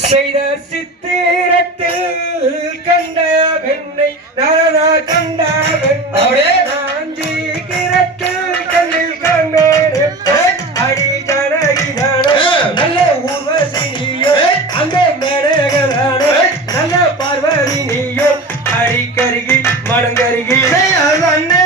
செய்த சித்திரத்தில் கண்ட வெண்ணை நானா கண்ட வெண்ணை. நாஞ்சி கிரத்தில் கண்ணில் கண்டேன் அடி ஜனகிதான நல்ல ஊர்வசினியோ அந்த மேடகதான நல்ல பார்வதினியோ அடிக்கருகி மடங்கருகி அங்கையர்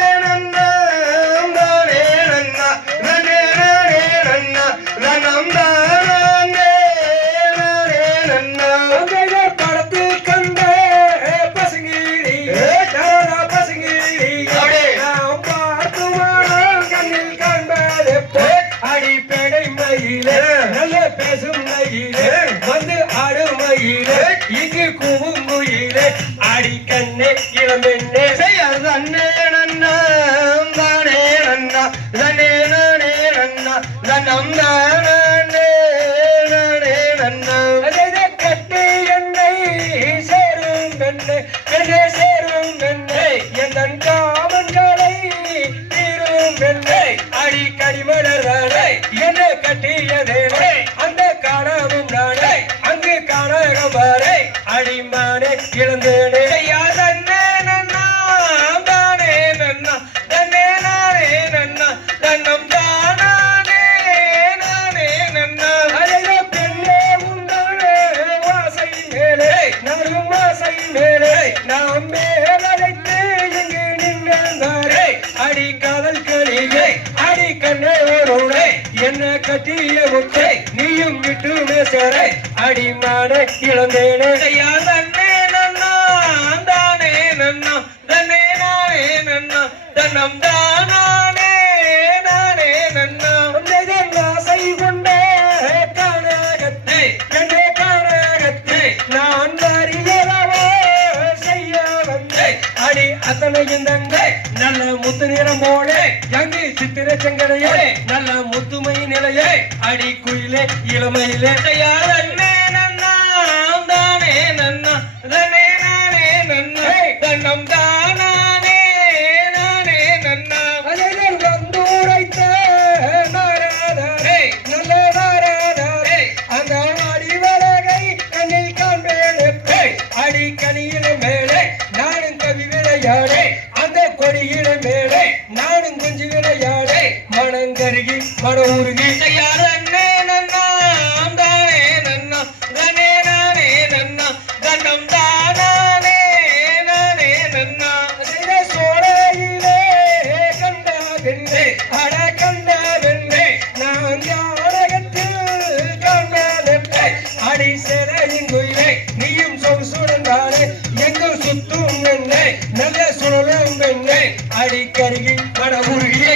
கண்ணே இளமெண்ணே அதைதை என்ன கட்டிய முட்டை நீயும் விட்டு மேசரே அடி மானே இளந்தேனே யாதன்னே நன்னா தானே நன்னா தன்னே நானே நன்னா தன்னம் தானானே நானே நன்னா ஆசை கொண்டே காணகத்தை காணகத்தை நான் அத்தனையும் தங்கை நல்ல முத்து நிறம் போல எங்கு சித்திர செங்கடையே நல்ல முத்துமை நிலையே அடி குயிலே இளமையிலே யாரன்னே மன உருகி யாரன்னே நன்னா தானே நன்னா தனே நானே நன்னா தன்னம் தானானே நானே நன்னா. சோலையிலே கண்ட வெண்ணே அட கண்ட வெண்ணே நான் ஜானகத்தில் காண்பதென்னை அடி சிறையின் குயிலே நீயும் எங்கும் சுத்தும் நல்ல சுழலும் மன உருகிய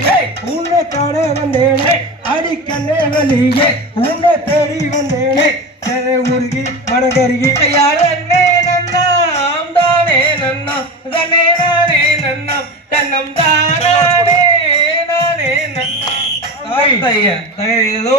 காணகங்களிலே உன்னை காண வந்தேனே. அடி கண்ணே வள்ளியே உன்னை தேடி வந்தேனே. தலை உருகி மனகருகி யாரன்னே நன்னா தானே நன்னா தனே நானே நன்னா தன்னம் தானானே நானே நன்னா ஏதோ